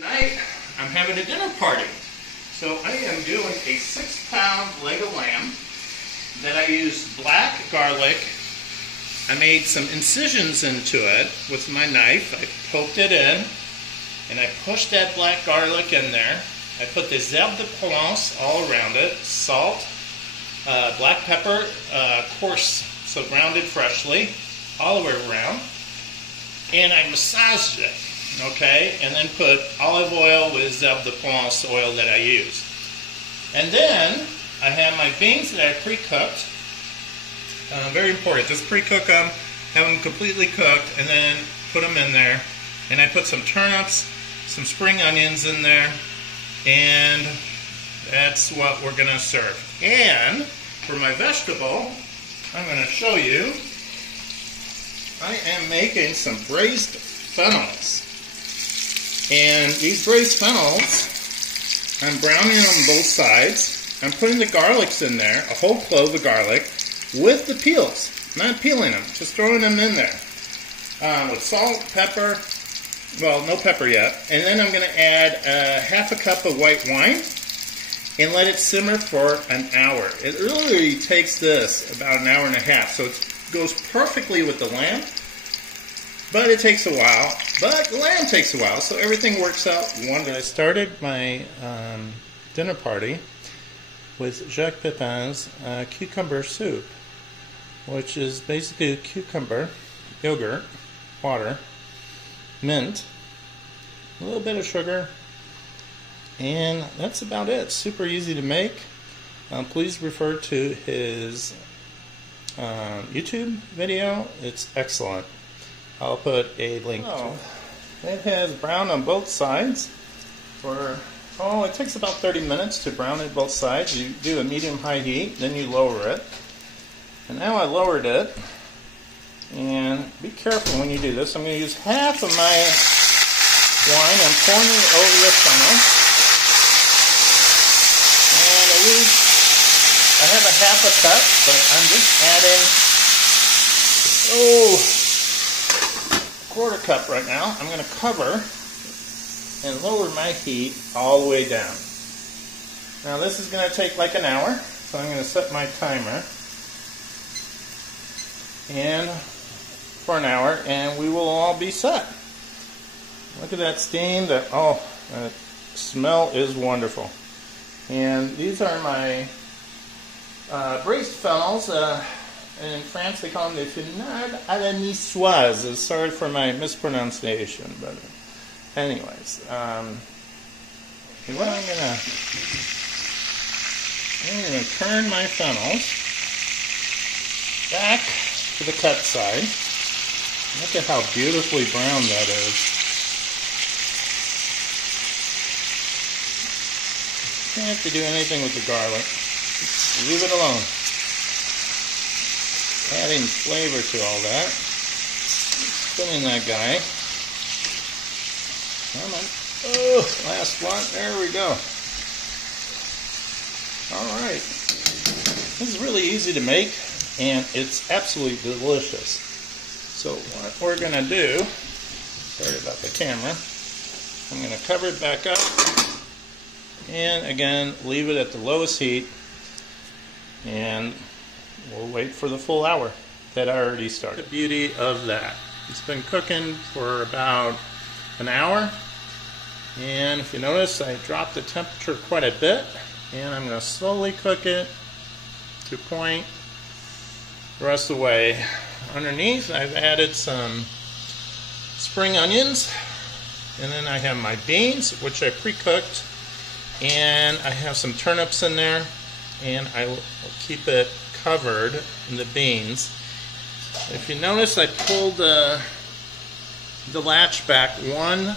Tonight, I'm having a dinner party. So I am doing a 6-pound leg of lamb that I used black garlic. I made some incisions into it with my knife. I poked it in and I pushed that black garlic in there. I put the zèbre de Provence all around it, salt, black pepper, coarse, so grounded freshly, all the way around. And I massaged it. Okay, and then put olive oil with zèbre de Provence oil that I used. And then I have my beans that I pre-cooked. Very important, just pre-cook them, have them completely cooked, and then put them in there. And I put some turnips, some spring onions in there, and that's what we're going to serve. And for my vegetable, I'm going to show you, I am making some braised fennels. And these braised fennels, I'm browning on both sides. I'm putting the garlics in there, a whole clove of garlic, with the peels. Not peeling them, just throwing them in there. With salt, pepper, well, no pepper yet. And then I'm going to add half a cup of white wine and let it simmer for an hour. It really takes this about an hour and a half, so it goes perfectly with the lamb. But it takes a while. But the lamb takes a while, so everything works out wonderfully. I started my dinner party with Jacques Pepin's cucumber soup, which is basically cucumber, yogurt, water, mint, a little bit of sugar, and that's about it. Super easy to make. Please refer to his YouTube video. It's excellent. I'll put a link to it. It has brown on both sides for, it takes about 30 minutes to brown it both sides. You do a medium-high heat, then you lower it. And now I lowered it. And be careful when you do this. I'm going to use half of my wine. I'm pouring it over the funnel. And I have a half a cup, but I'm just adding, quarter cup right now. I'm going to cover and lower my heat all the way down. Now this is going to take like an hour, so I'm going to set my timer and for an hour, and we will all be set. Look at that steam. The smell is wonderful. And these are my braised fennels. In France, they call them the finade à la niçoise. Sorry for my mispronunciation, but anyways, I'm gonna turn my fennels back to the cut side. Look at how beautifully brown that is. You don't have to do anything with the garlic. Just leave it alone. Adding flavor to all that. Spinning that guy. Come on. Oh, last one. There we go. Alright. This is really easy to make, and it's absolutely delicious. So what we're going to do, sorry about the camera, I'm going to cover it back up, and again, leave it at the lowest heat, and we'll wait for the full hour that I already started. The beauty of that. It's been cooking for about an hour. And if you notice, I dropped the temperature quite a bit. And I'm going to slowly cook it to point the rest of the way. Underneath, I've added some spring onions. And then I have my beans, which I pre-cooked. And I have some turnips in there. And I will keep it covered in the beans. If you notice, I pulled the latch back one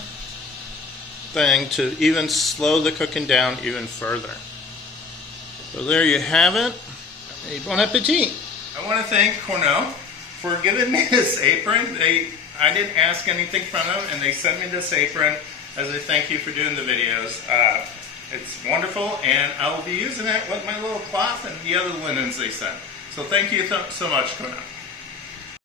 thing to even slow the cooking down even further. So there you have it. Et bon appetit. I want to thank Cornue for giving me this apron. I didn't ask anything from them, and they sent me this apron as a thank you for doing the videos. It's wonderful, and I will be using it with my little cloth and the other linens they sent. So thank you so much, Cornue.